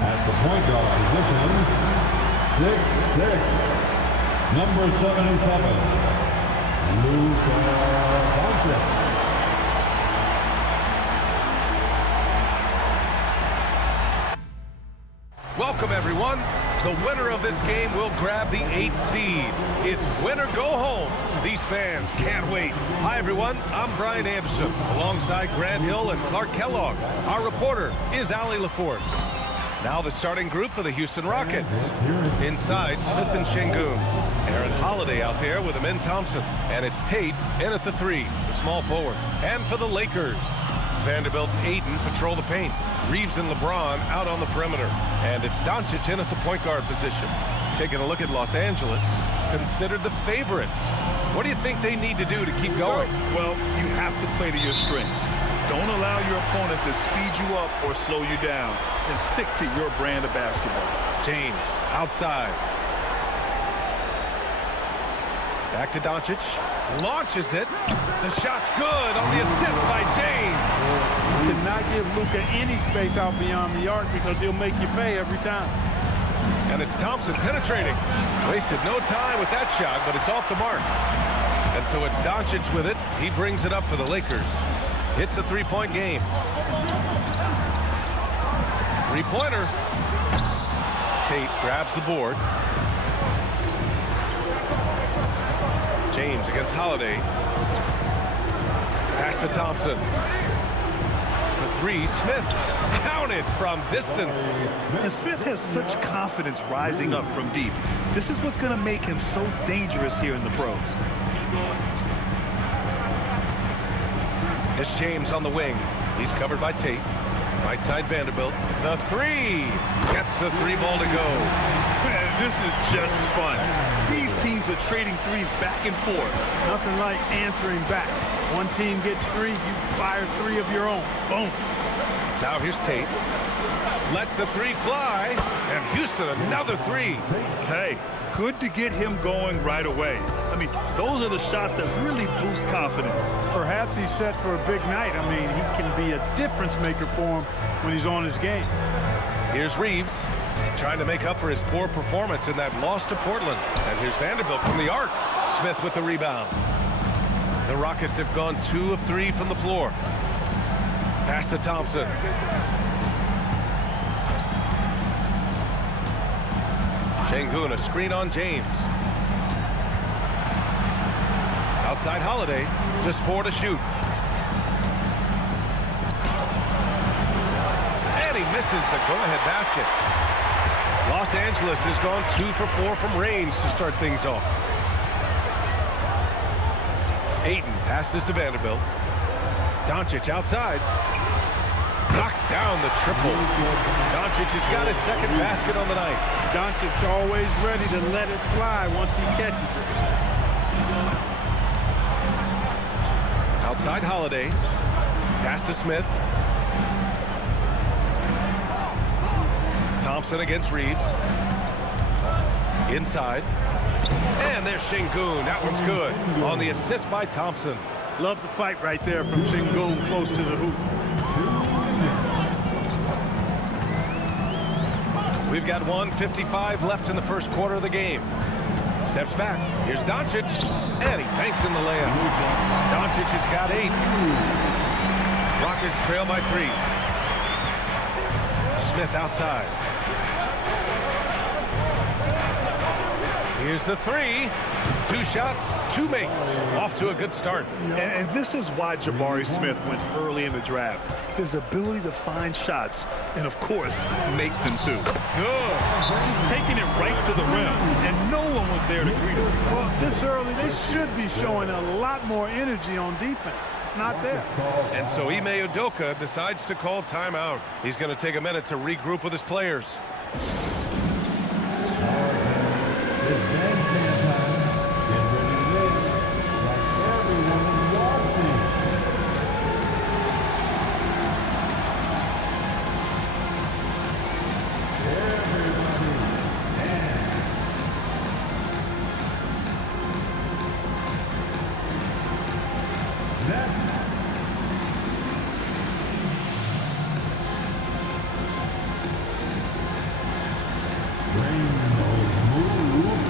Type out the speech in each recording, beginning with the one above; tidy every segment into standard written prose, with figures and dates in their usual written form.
At the point guard position, 6'6", number 77, Luka Doncic. Welcome, everyone. The winner of this game will grab the 8th seed. It's win or go home. These fans can't wait. Hi, everyone. I'm Brian Anderson, alongside Grant Hill and Clark Kellogg. Our reporter is Allie LaForce. Now the starting group for the Houston Rockets. Inside, Smith and Şengün. Aaron Holiday out there with Amen Thompson. And it's Tate in at the 3, the small forward. And for the Lakers, Vanderbilt and Ayton patrol the paint. Reeves and LeBron out on the perimeter. And it's Doncic in at the point guard position. Taking a look at Los Angeles, considered the favorites. What do you think they need to do to keep going? Well, you have to play to your strengths. Don't allow your opponent to speed you up or slow you down. And stick to your brand of basketball. James outside. Back to Doncic. Launches it. The shot's good on the assist by James. You cannot give Luka any space out beyond the arc because he'll make you pay every time. And it's Thompson penetrating. Wasted no time with that shot, but it's off the mark. And so it's Doncic with it. He brings it up for the Lakers. It's a three-point game. Three-pointer. Tate grabs the board. James against Holiday. Pass to Thompson. The 3, Smith. Counted from distance. And Smith has such confidence rising up from deep. This is what's going to make him so dangerous here in the pros. It's James on the wing. He's covered by Tate. Right side Vanderbilt. The 3. Gets the 3 ball to go. Man, this is just fun. These teams are trading threes back and forth. Nothing like answering back. One team gets 3, you fire 3 of your own. Boom. Now here's Tate. Lets the 3 fly. And Houston another 3. Hey, good to get him going right away. I mean, those are the shots that really boost confidence. Perhaps he's set for a big night. I mean, he can be a difference maker for him when he's on his game. Here's Reeves trying to make up for his poor performance in that loss to Portland. And here's Vanderbilt from the arc. Smith with the rebound. The Rockets have gone 2 of 3 from the floor. Pass to Thompson. Şengün, a screen on James. Outside Holiday, just 4 to shoot. And he misses the go-ahead basket. Los Angeles has gone 2 for 4 from range to start things off. Ayton passes to Vanderbilt. Doncic outside. Knocks down the triple. Doncic has got his second basket on the night. Doncic always ready to let it fly once he catches it. Outside Holiday. Pass to Smith. Thompson against Reeves. Inside. And there's Şengün. That one's good. On the assist by Thompson. Love the fight right there from Şengün close to the hoop. We've got 1:55 left in the first quarter of the game. Steps back. Here's Doncic. And he banks in the layup. Doncic has got 8. Rockets trail by 3. Smith outside. Here's the 3. 2 shots, 2 makes. Off to a good start. And this is why Jabari Smith went early in the draft. His ability to find shots and, of course, make them too. Good. Just taking it right to the rim, and no one was there to greet him. Well, this early, they should be showing a lot more energy on defense. It's not there. And so Ime Udoka decides to call timeout. He's going to take a minute to regroup with his players. Rainbow move.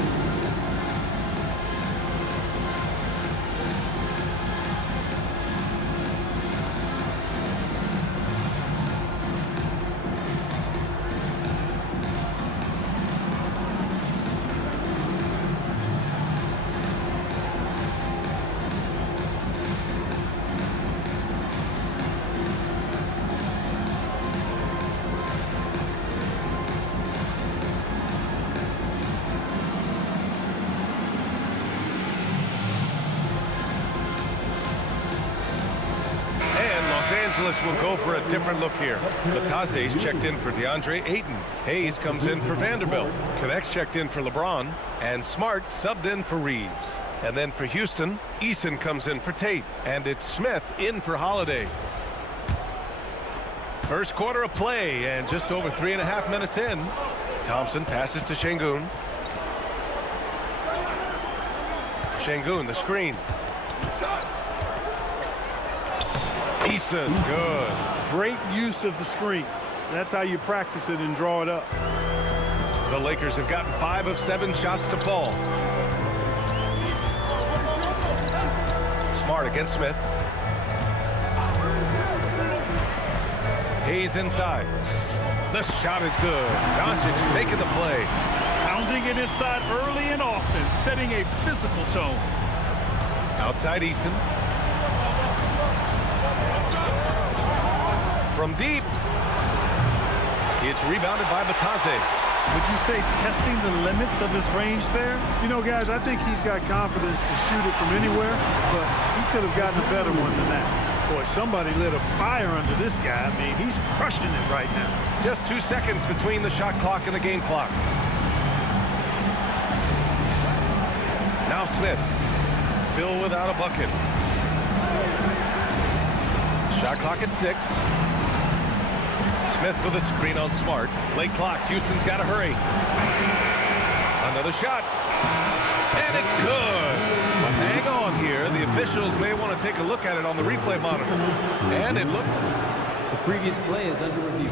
Angeles will go for a different look here. Bataze's checked in for DeAndre Ayton. Hayes comes in for Vanderbilt. Connects checked in for LeBron. And Smart subbed in for Reeves. And then for Houston, Eason comes in for Tate. And it's Smith in for Holiday. First quarter of play, and just over 3.5 minutes in. Thompson passes to Şengün. Şengün, the screen. Eason, good. Great use of the screen. That's how you practice it and draw it up. The Lakers have gotten 5 of 7 shots to fall. Smart against Smith. Hayes inside. The shot is good. Doncic making the play. Pounding it inside early and often, setting a physical tone. Outside Eason. From deep. It's rebounded by Bataze. Would you say testing the limits of his range there? You know, guys, I think he's got confidence to shoot it from anywhere, but he could have gotten a better one than that. Boy, somebody lit a fire under this guy. I mean, he's crushing it right now. Just 2 seconds between the shot clock and the game clock. Now Smith, still without a bucket. Shot clock at 6. Smith with a screen on Smart. Late clock, Houston's got to hurry. Another shot. And it's good. But hang on here. The officials may want to take a look at it on the replay monitor. And it looks... The previous play is under review.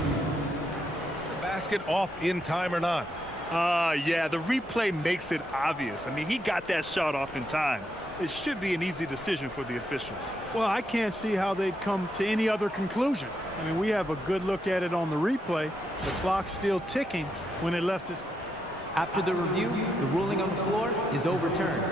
Basket off in time or not. Yeah, the replay makes it obvious. I mean, he got that shot off in time. It should be an easy decision for the officials. Well, I can't see how they'd come to any other conclusion. I mean, we have a good look at it on the replay. The clock's still ticking when it left us. After the review, the ruling on the floor is overturned.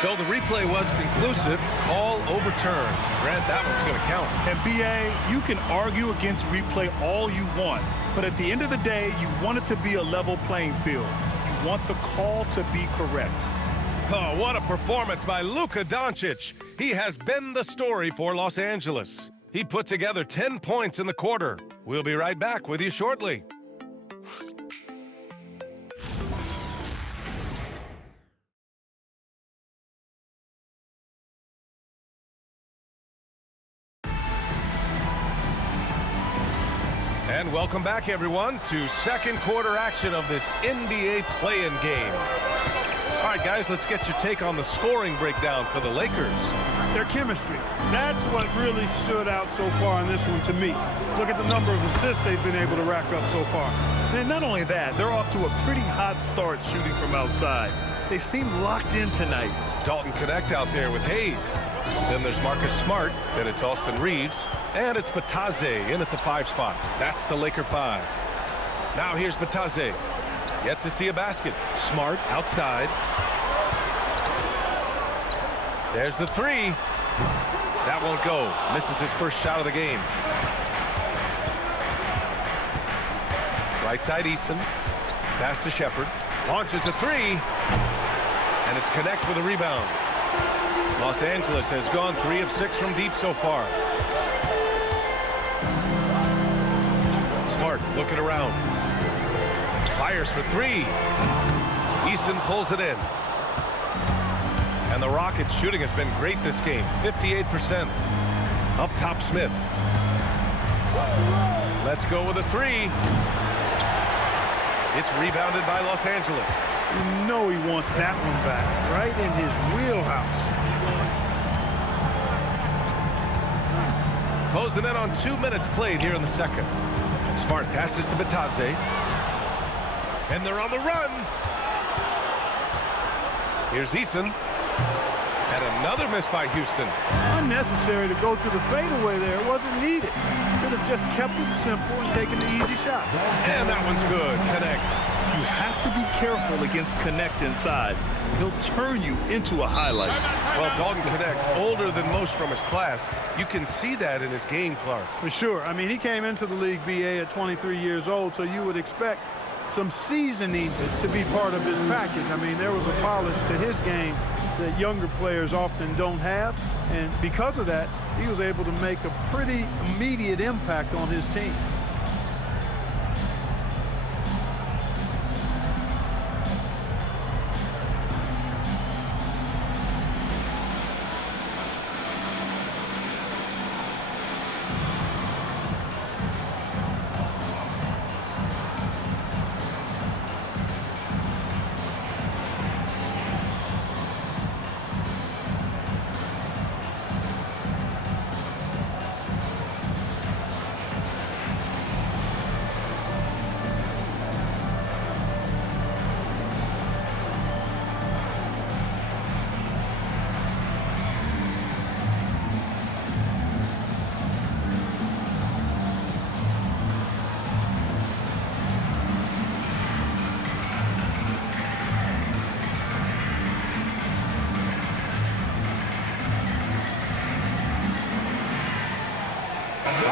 So the replay was conclusive. Call overturned. Grant, that one's going to count. And BA, you can argue against replay all you want, but at the end of the day, you want it to be a level playing field. You want the call to be correct. Oh, what a performance by Luka Doncic. He has been the story for Los Angeles. He put together 10 points in the quarter. We'll be right back with you shortly. And welcome back, everyone, to second quarter action of this NBA play-in game. All right, guys, let's get your take on the scoring breakdown for the Lakers. Their chemistry. That's what really stood out so far in this one to me. Look at the number of assists they've been able to rack up so far. And not only that, they're off to a pretty hot start shooting from outside. They seem locked in tonight. Dalton Connect out there with Hayes. Then there's Marcus Smart. Then it's Austin Reeves. And it's Bataze in at the 5 spot. That's the Laker 5. Now here's Bataze. Yet to see a basket. Smart outside. There's the 3. That won't go. Misses his first shot of the game. Right side Easton. Pass to Shepherd. Launches a 3. And it's Connect with a rebound. Los Angeles has gone 3 of 6 from deep so far. Smart looking around. Fires for 3. Eason pulls it in. And the Rockets' shooting has been great this game. 58%. Up top, Smith. Let's go with a 3. It's rebounded by Los Angeles. You know he wants that one back, right in his wheelhouse. Close the net on 2 minutes played here in the second. Smart passes to Bataze. And they're on the run. Here's Eason. And another miss by Houston. Unnecessary to go to the fadeaway there. It wasn't needed. Could have just kept it simple and taken the easy shot. And that one's good. Connect. You have to be careful against Connect inside. He'll turn you into a highlight. Well, Dalton Connect, older than most from his class. You can see that in his game, Clark. For sure. I mean, he came into the league, BA, at 23 years old, so you would expect some seasoning to be part of his package. I mean, there was a polish to his game that younger players often don't have, and because of that, he was able to make a pretty immediate impact on his team.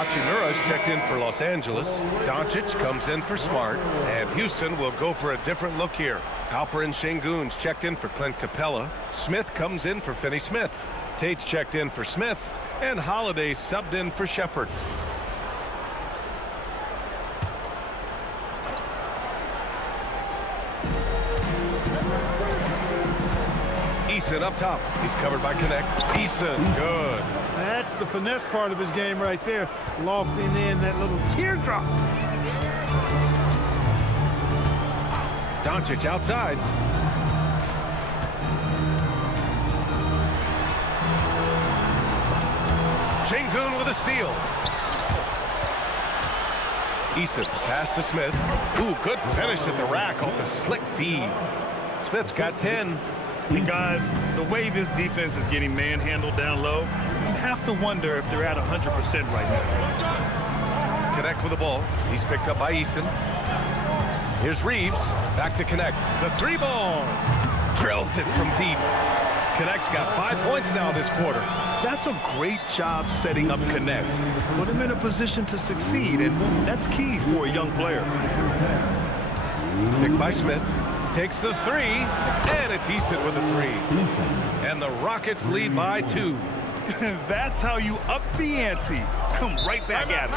Hachimura's checked in for Los Angeles. Doncic comes in for Smart. And Houston will go for a different look here. Alperen Şengün's checked in for Clint Capella. Smith comes in for Finney Smith. Tate's checked in for Smith. And Holiday subbed in for Shepard. Eason up top. He's covered by Connect. Eason, good. That's the finesse part of his game right there, lofting in that little teardrop. Doncic outside. Şengün with a steal. Eason pass to Smith. Ooh, good finish at the rack off the slick feed. Smith's got 10. And guys, the way this defense is getting manhandled down low, you have to wonder if they're at 100% right now. Connect with the ball. He's picked up by Eason. Here's Reeves. Back to Connect. The three ball. Drills it from deep. Connect's got 5 points now this quarter. That's a great job setting up Connect. Put him in a position to succeed, and that's key for a young player. Picked by Smith. Takes the three, and it's Eason with the three. And the Rockets lead by 2. That's how you up the ante. Come right back at it.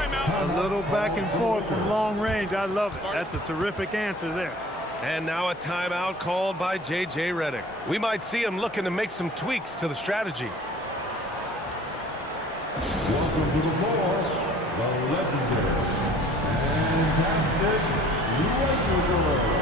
A little back and forth from long range. I love it. That's a terrific answer there. And now a timeout called by J.J. Redick. We might see him looking to make some tweaks to the strategy. Welcome to the floor, the legendary, fantastic Lakers.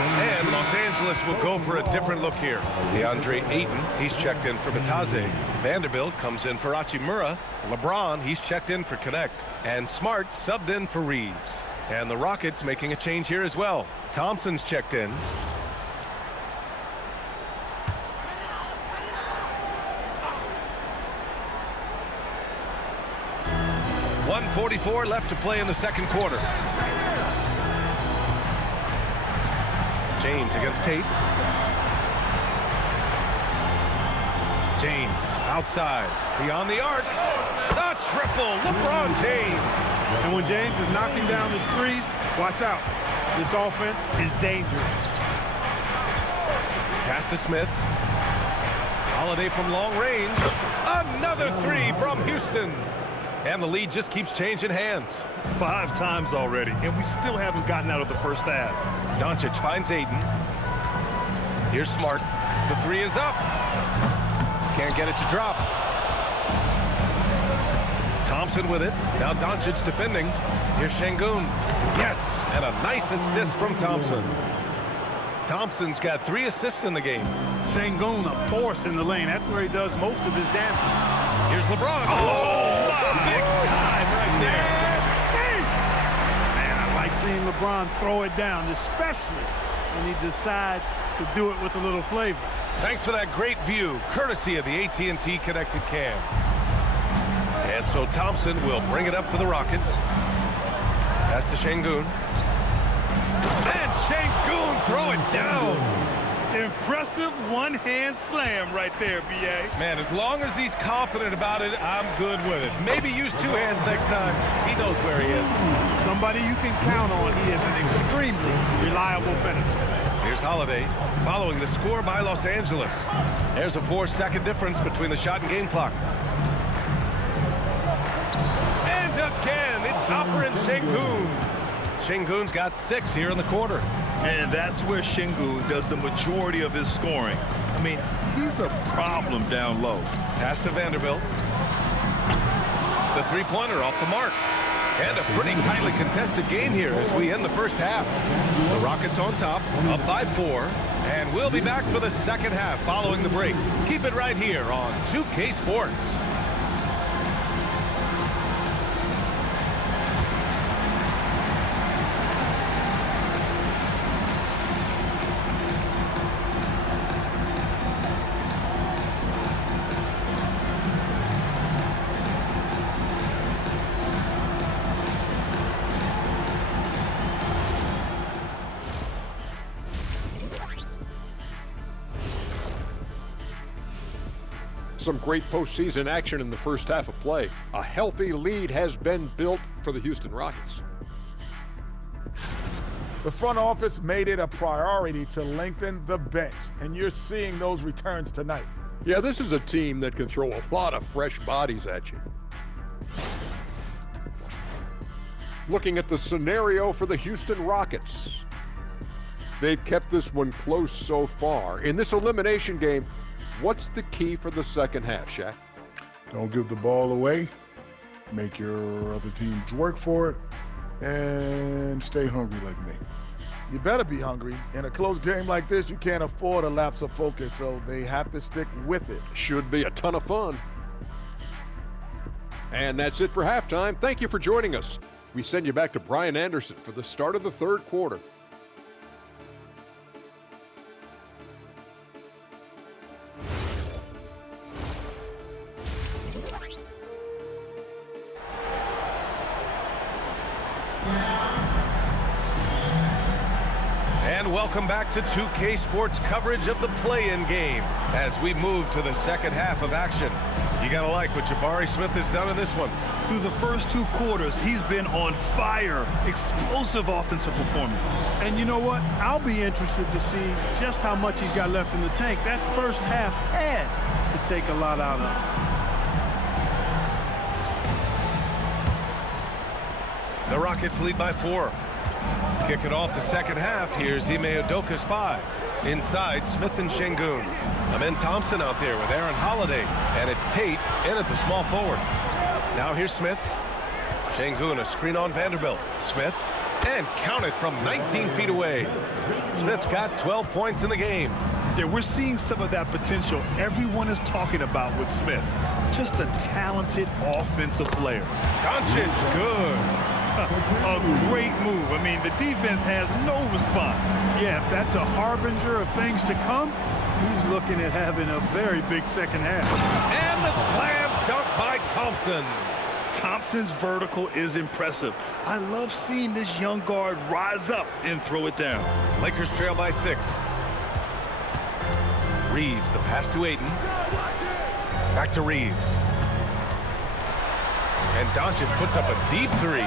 And Los Angeles will go for a different look here. DeAndre Ayton, he's checked in for Bataze. Vanderbilt comes in for Hachimura. LeBron, he's checked in for Connect. And Smart subbed in for Reeves. And the Rockets making a change here as well. Thompson's checked in. .144 left to play in the second quarter. James against Tate. James outside, beyond the arc. The triple, LeBron James. And when James is knocking down his threes, watch out. This offense is dangerous. Pass to Smith. Holiday from long range. Another three from Houston. And the lead just keeps changing hands. 5 times already, and we still haven't gotten out of the first half. Doncic finds Ayton. Here's Smart. The three is up. Can't get it to drop. Thompson with it. Now Doncic defending. Here's Şengün. Yes, and a nice assist from Thompson. Thompson's got 3 assists in the game. Şengün, a force in the lane. That's where he does most of his damage. Here's LeBron. Oh, big time right there. Man, I like seeing LeBron throw it down, especially when he decides to do it with a little flavor. Thanks for that great view, courtesy of the AT&T Connected Cam. And so Thompson will bring it up for the Rockets. Pass to Şengün. And Şengün throw it down. Impressive one-hand slam right there, B.A. Man, as long as he's confident about it, I'm good with it. Maybe use 2 hands next time. He knows where he is. Somebody you can count on. He is an extremely reliable finisher. Here's Holiday, following the score by Los Angeles. There's a 4-second difference between the shot and game clock. And again, it's Alperen Şengün. Şengün's got 6 here in the quarter. And that's where Şengün does the majority of his scoring. I mean, he's a problem down low. Pass to Vanderbilt. The three-pointer off the mark. And a pretty tightly contested game here as we end the first half. The Rockets on top, up by 4. And we'll be back for the second half following the break. Keep it right here on 2K Sports. Some great postseason action in the first half of play. A healthy lead has been built for the Houston Rockets. The front office made it a priority to lengthen the bench, and you're seeing those returns tonight. Yeah, this is a team that can throw a lot of fresh bodies at you. Looking at the scenario for the Houston Rockets. They've kept this one close so far. In this elimination game, what's the key for the second half, Shaq? Don't give the ball away. Make your other teams work for it. And stay hungry like me. You better be hungry. In a close game like this, you can't afford a lapse of focus, so they have to stick with it. Should be a ton of fun. And that's it for halftime. Thank you for joining us. We send you back to Brian Anderson for the start of the third quarter. And welcome back to 2K Sports coverage of the play-in game as we move to the second half of action. You gotta like what Jabari Smith has done in this one. Through the first 2 quarters, he's been on fire. Explosive offensive performance. And you know what? I'll be interested to see just how much he's got left in the tank. That first half had to take a lot out of him. The Rockets lead by 4. Kicking off the second half, here's Ime Udoka's 5. Inside, Smith and Şengün. Amen Thompson out there with Aaron Holiday. And it's Tate in at the small forward. Now here's Smith. Şengün, a screen on Vanderbilt. Smith, and counted from 19 feet away. Smith's got 12 points in the game. Yeah, we're seeing some of that potential everyone is talking about with Smith. Just a talented offensive player. Doncic, good. A great move. I mean, the defense has no response. Yeah, if that's a harbinger of things to come, he's looking at having a very big second half. And the slam dunk by Thompson. Thompson's vertical is impressive. I love seeing this young guard rise up and throw it down. Lakers trail by 6. Reeves, the pass to Ayton. Back to Reeves. And Doncic puts up a deep 3.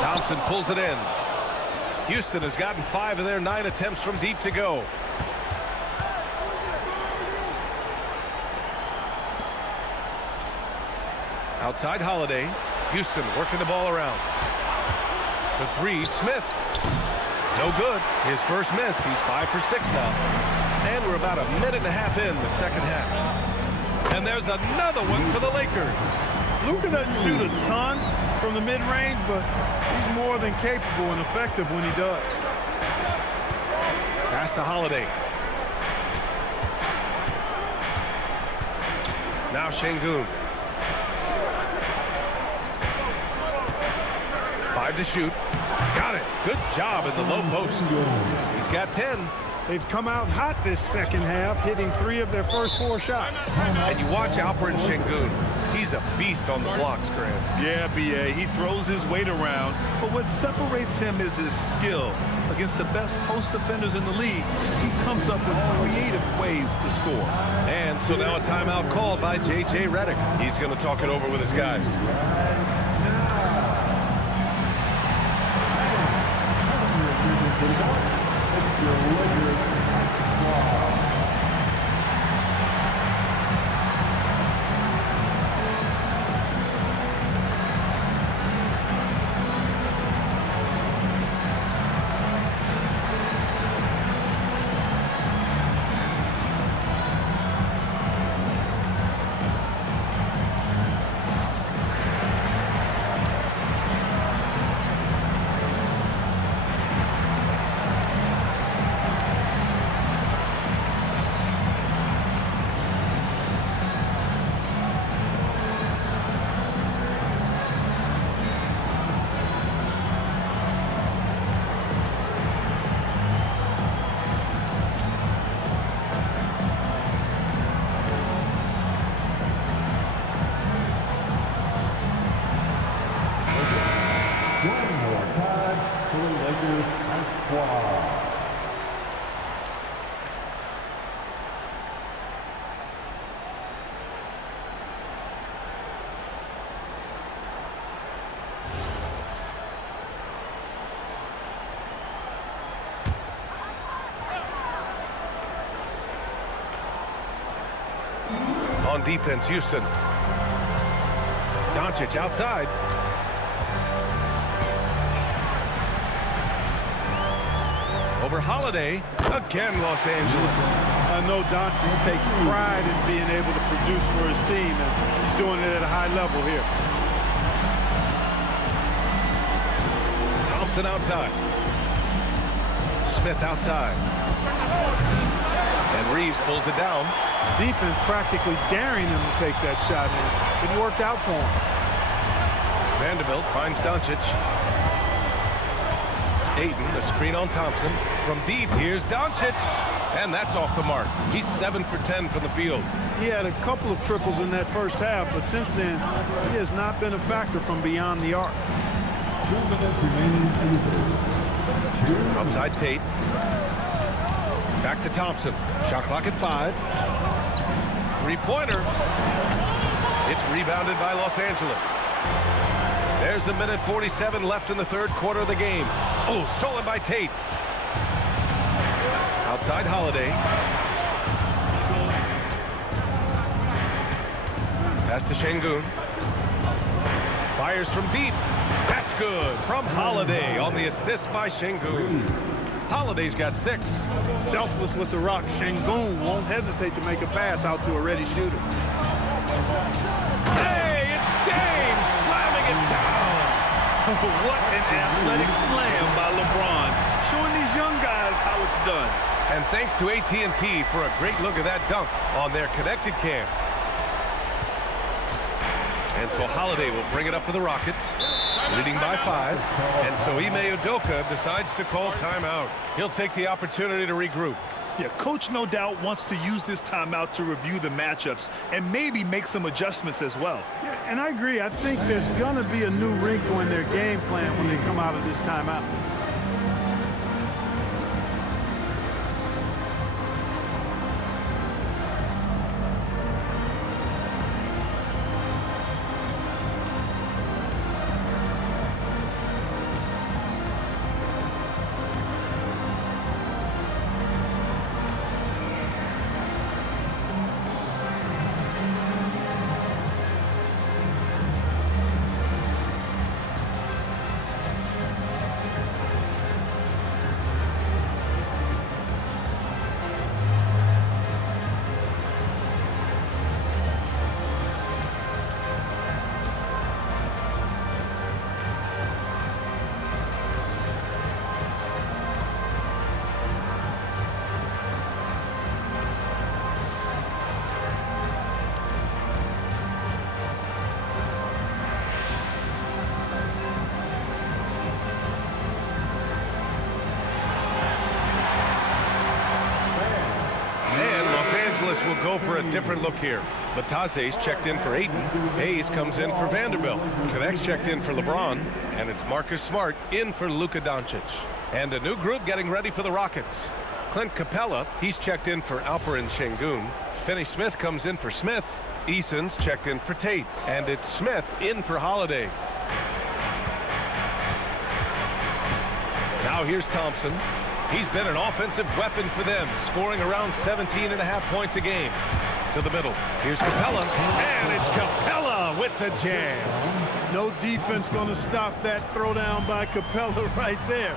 Thompson pulls it in. Houston has gotten 5 of their 9 attempts from deep to go. Outside Holiday. Houston working the ball around. The 3, Smith. No good. His first miss. He's 5 for 6 now. And we're about a minute and a half in the second half. And there's another one for the Lakers. Luka doesn't shoot a ton from the mid-range, but he's more than capable and effective when he does. Pass to Holiday. Now Şengün. 5 to shoot. Got it. Good job in the low post. He's got 10. They've come out hot this second half, hitting 3 of their first 4 shots. And you watch Alperen Şengün. He's a beast on the blocks, Grant. Yeah, B.A., he throws his weight around, but what separates him is his skill. Against the best post defenders in the league, he comes up with creative ways to score. And so now a timeout called by J.J. Redick. He's going to talk it over with his guys. On defense, Houston. Doncic outside. Over Holiday. Again, Los Angeles. I know Doncic takes pride in being able to produce for his team, and he's doing it at a high level here. Thompson outside. Smith outside. And Reeves pulls it down. Defense practically daring him to take that shot, and it worked out for him. Vanderbilt finds Doncic. Ayton, a screen on Thompson. From deep, here's Doncic. And that's off the mark. He's 7 for 10 from the field. He had a couple of triples in that first half, but since then, he has not been a factor from beyond the arc. 2 minutes remaining in the third. Outside Tate. Back to Thompson. Shot clock at 5. Three-pointer. It's rebounded by Los Angeles. There's a minute 47 left in the third quarter of the game. Oh, stolen by Tate. Outside Holiday. Pass to Şengün. Fires from deep. That's good from Holiday on the assist by Şengün. Holiday's got 6. Selfless with the rock, Şengün won't hesitate to make a pass out to a ready shooter. Hey, it's Dame slamming it down. What an athletic slam by LeBron, showing these young guys how it's done. And thanks to AT&T for a great look at that dunk on their connected cam. And so Holiday will bring it up for the Rockets, leading by 5. And so Ime Udoka decides to call timeout. He'll take the opportunity to regroup. Yeah, coach no doubt wants to use this timeout to review the matchups and maybe make some adjustments as well. Yeah, and I agree. I think there's going to be a new wrinkle in their game plan when they come out of this timeout. Will go for a different look here. Batase's checked in for Ayton. Hayes comes in for Vanderbilt. Connect's checked in for LeBron. And it's Marcus Smart in for Luka Doncic. And a new group getting ready for the Rockets. Clint Capella, he's checked in for Alperen Şengün. Finney-Smith comes in for Smith. Eason's checked in for Tate. And it's Smith in for Holiday. Now here's Thompson. He's been an offensive weapon for them, scoring around 17.5 points a game. To the middle. Here's Capella, and it's Capella with the jam. No defense going to stop that throwdown by Capella right there.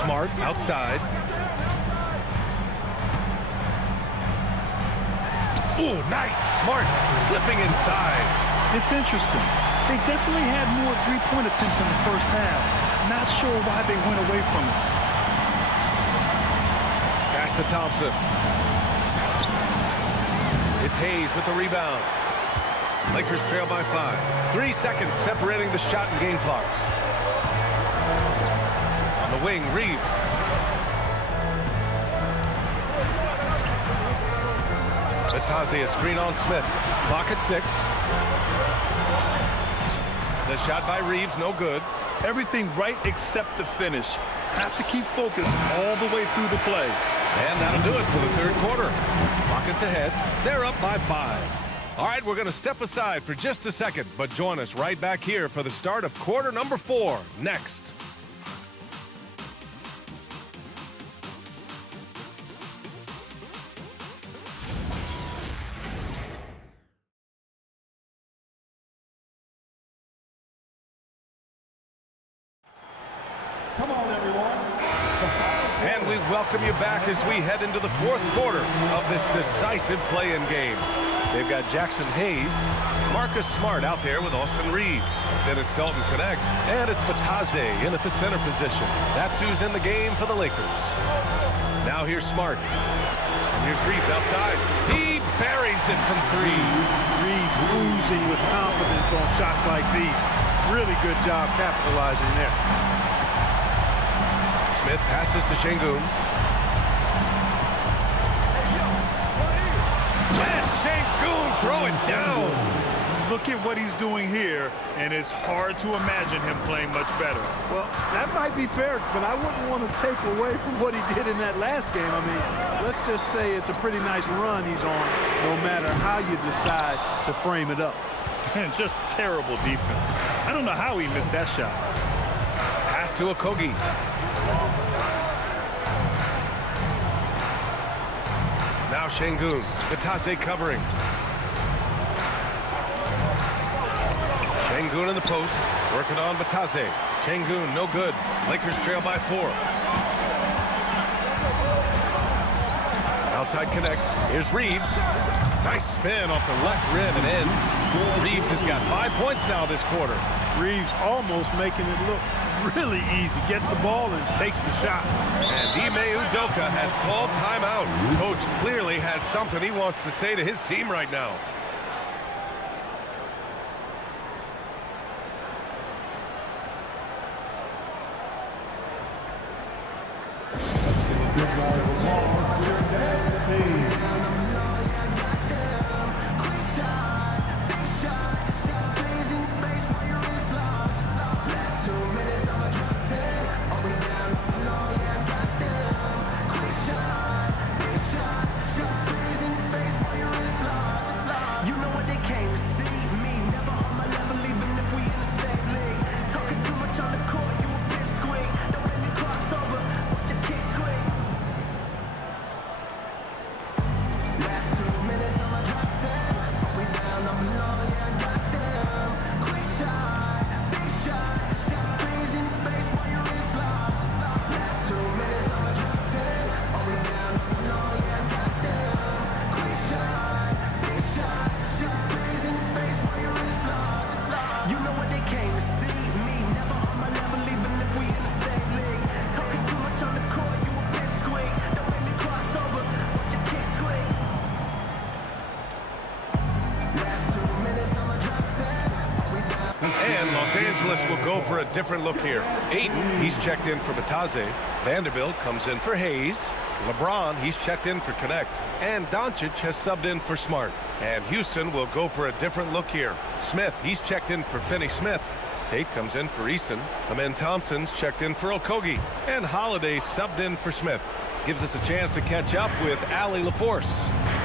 Smart outside. Ooh, nice. Smart slipping inside. It's interesting. They definitely had more three-point attempts in the first half. Not sure why they went away from it. Pass to Thompson. It's Hayes with the rebound. Lakers trail by 5. 3 seconds separating the shot and game clocks. On the wing, Reeves. Bataze, a screen on Smith. Clock at 6. The shot by Reeves, no good. Everything right except the finish. Have to keep focused all the way through the play. And that'll do it for the third quarter. Rockets ahead. They're up by 5. All right, we're going to step aside for just a second, but join us right back here for the start of quarter number 4 next. Come on, everyone. And we welcome you back as we head into the fourth quarter of this decisive play-in game. They've got Jackson Hayes, Marcus Smart out there with Austin Reeves. Then it's Dalton Knecht, and it's Bataze in at the center position. That's who's in the game for the Lakers. Now here's Smart. And here's Reeves outside. He buries it from 3. Reeves oozing with confidence on shots like these. Really good job capitalizing there. Smith passes to Şengün. Let Şengün throw it down. Look at what he's doing here, and it's hard to imagine him playing much better. Well, that might be fair, but I wouldn't want to take away from what he did in that last game. I mean, let's just say it's a pretty nice run he's on, no matter how you decide to frame it up. And just terrible defense. I don't know how he missed that shot. Pass to Okogie. Now Şengün. Bataze covering. Şengün in the post. Working on Bataze. Şengün, no good. Lakers trail by 4. Outside Knecht. Here's Reeves. Nice spin off the left rim and in. Reeves has got 5 points now this quarter. Reeves almost making it look really easy. Gets the ball and takes the shot. And Ime Udoka has called timeout. Coach clearly has something he wants to say to his team right now. And Los Angeles will go for a different look here. Ayton, he's checked in for Bataze. Vanderbilt comes in for Hayes. LeBron, he's checked in for Connect. And Doncic has subbed in for Smart. And Houston will go for a different look here. Smith, he's checked in for Finney-Smith. Tate comes in for Easton. Amen Thompson's checked in for Okogie. And Holiday subbed in for Smith. Gives us a chance to catch up with Allie LaForce.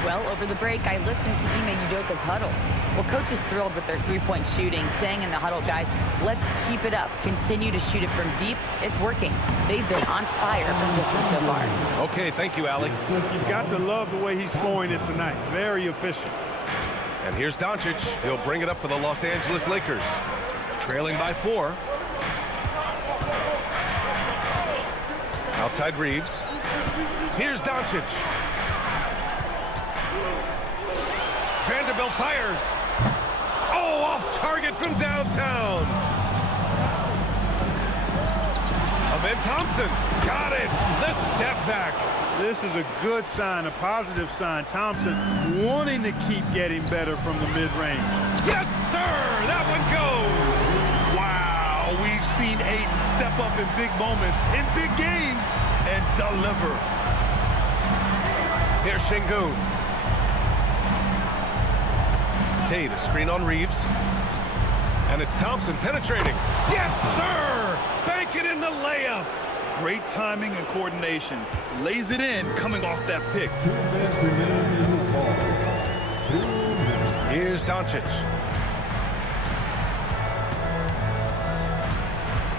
Well, over the break, I listened to Ime Udoka's huddle. Well, coach is thrilled with their three-point shooting, saying in the huddle, guys, let's keep it up. Continue to shoot it from deep. It's working. They've been on fire from distance so far. Okay, thank you, Allie. You've got to love the way he's scoring it tonight. Very efficient. And here's Doncic. He'll bring it up for the Los Angeles Lakers. Trailing by 4. Outside Reeves. Here's Doncic. Vanderbilt fires. Oh, off target from downtown. Amen Thompson got it. The step back. This is a good sign, a positive sign. Thompson wanting to keep getting better from the mid-range. Yes, sir. That one goes. Wow, we've seen Ayton step up in big moments, in big games, and deliver. Here's Şengün. Tate, a screen on Reeves. And it's Thompson penetrating. Yes, sir! Bank it in the layup. Great timing and coordination. Lays it in, coming off that pick. 2 minutes remaining in this ball. 2 minutes. Here's Doncic.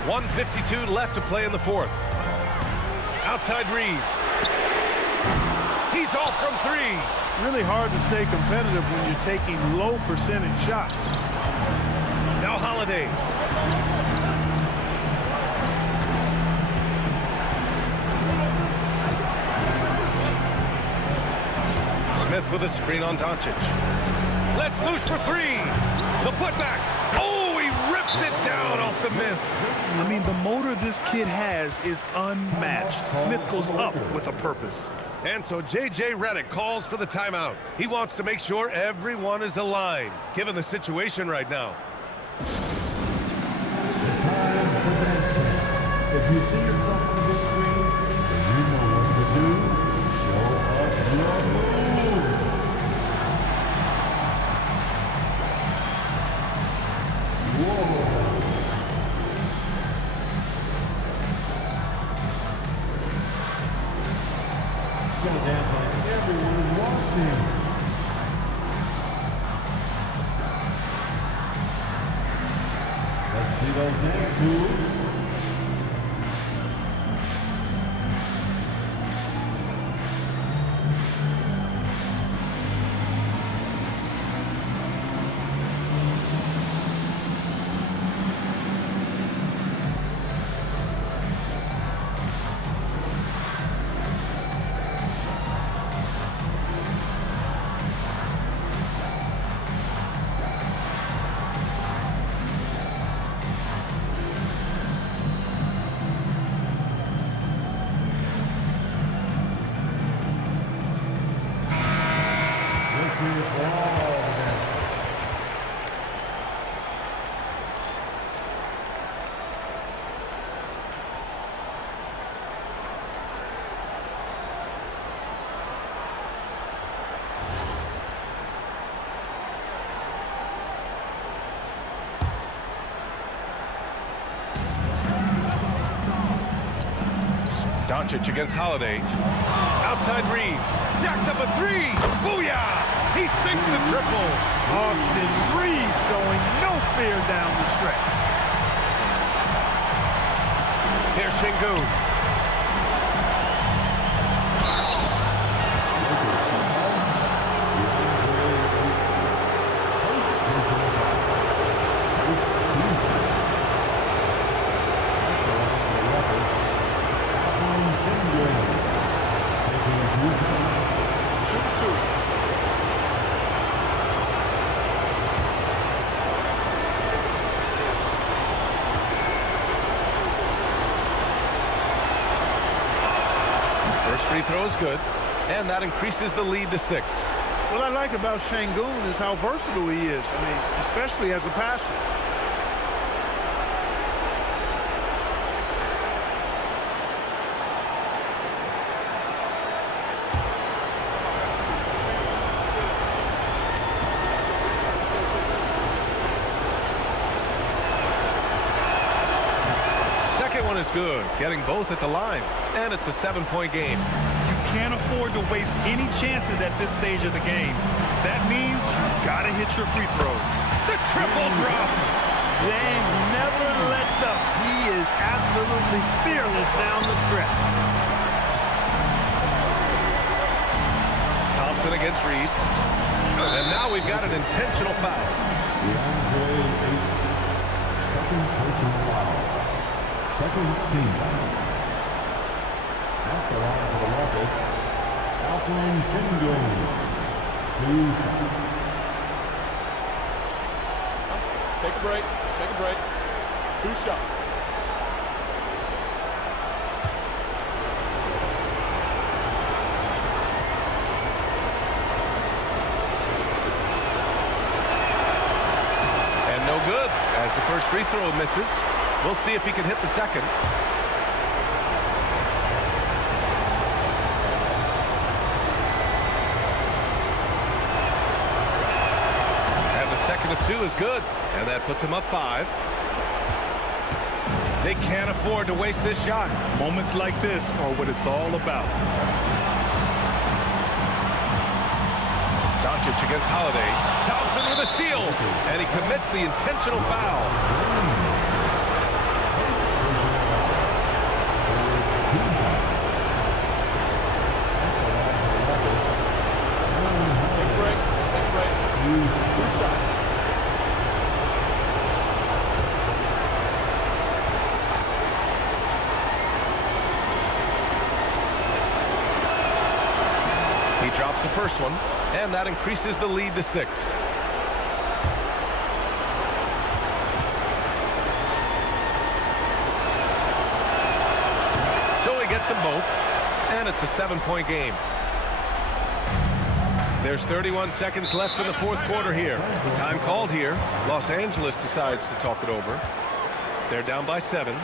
1:52 left to play in the fourth. Outside Reeves. He's off from 3. Really hard to stay competitive when you're taking low percentage shots. Now Holiday. Smith with a screen on Doncic. Let's loose for 3. The putback. Oh, he rips it down off the miss. I mean, the motor this kid has is unmatched. Smith goes up with a purpose. And so J.J. Redick calls for the timeout. He wants to make sure everyone is aligned, given the situation right now. Time for benching. If you see yourself on the big screen, then you know what to do. Show up your move. Whoa. You gotta dance like everyone is watching. Let's see those next moves. Doncic against Holiday. Outside Reeves. Jacks up a three. Booyah! He sinks the triple. Austin Reeves showing no fear down the stretch. Here's Şengün. First free throw is good, and that increases the lead to 6. What I like about Şengün is how versatile he is. I mean, especially as a passer. Second one is good, getting both at the line, and it's a 7-point game. You can't afford to waste any chances at this stage of the game. That means you gotta hit your free throws. The triple drops. James never lets up. He is absolutely fearless down the stretch. Thompson against Reeves. And now we've got an intentional foul. DeAndre Ayton. Second personal foul. Second team foul. At the line for the Rockets, Alperen Şengün. 2 fouls. Take a break. Take a break. 2 shots. And no good, as the first free throw misses. We'll see if he can hit the second. And the second of 2 is good, and that puts him up 5. They can't afford to waste this shot. Moments like this are what it's all about. Doncic against Holiday. Thompson with a steal, and he commits the intentional foul. Take a break. Take a break. 2 shots. He drops the first one, and that increases the lead to 6. So he gets them both, and it's a 7-point game. There's 31 seconds left in the fourth quarter here. Time called here. Los Angeles decides to talk it over. They're down by 7.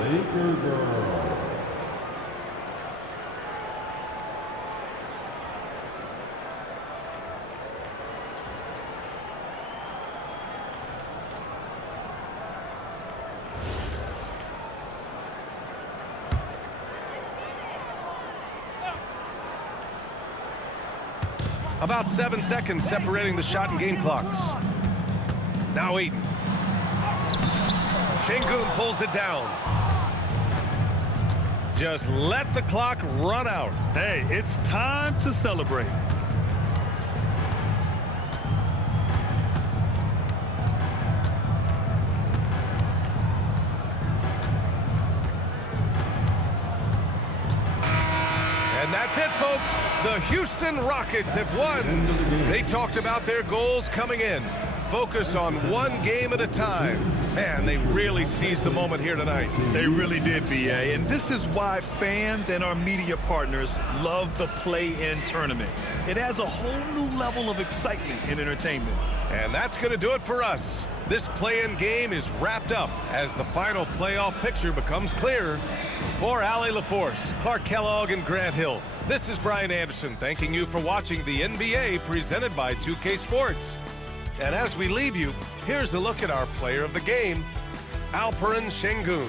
Laker girls. About 7 seconds separating the shot and game clocks. Now Ayton. Şengün pulls it down. Just let the clock run out. Hey, it's time to celebrate. And that's it, folks. The Houston Rockets have won. They talked about their goals coming in. Focus on one game at a time. Man, they really seized the moment here tonight. They really did, B.A. And this is why fans and our media partners love the play-in tournament. It adds a whole new level of excitement and entertainment. And that's going to do it for us. This play-in game is wrapped up as the final playoff picture becomes clearer. For Allie LaForce, Clark Kellogg, and Grant Hill, this is Brian Anderson thanking you for watching the NBA presented by 2K Sports. And as we leave you, here's a look at our player of the game, Alperen Şengün.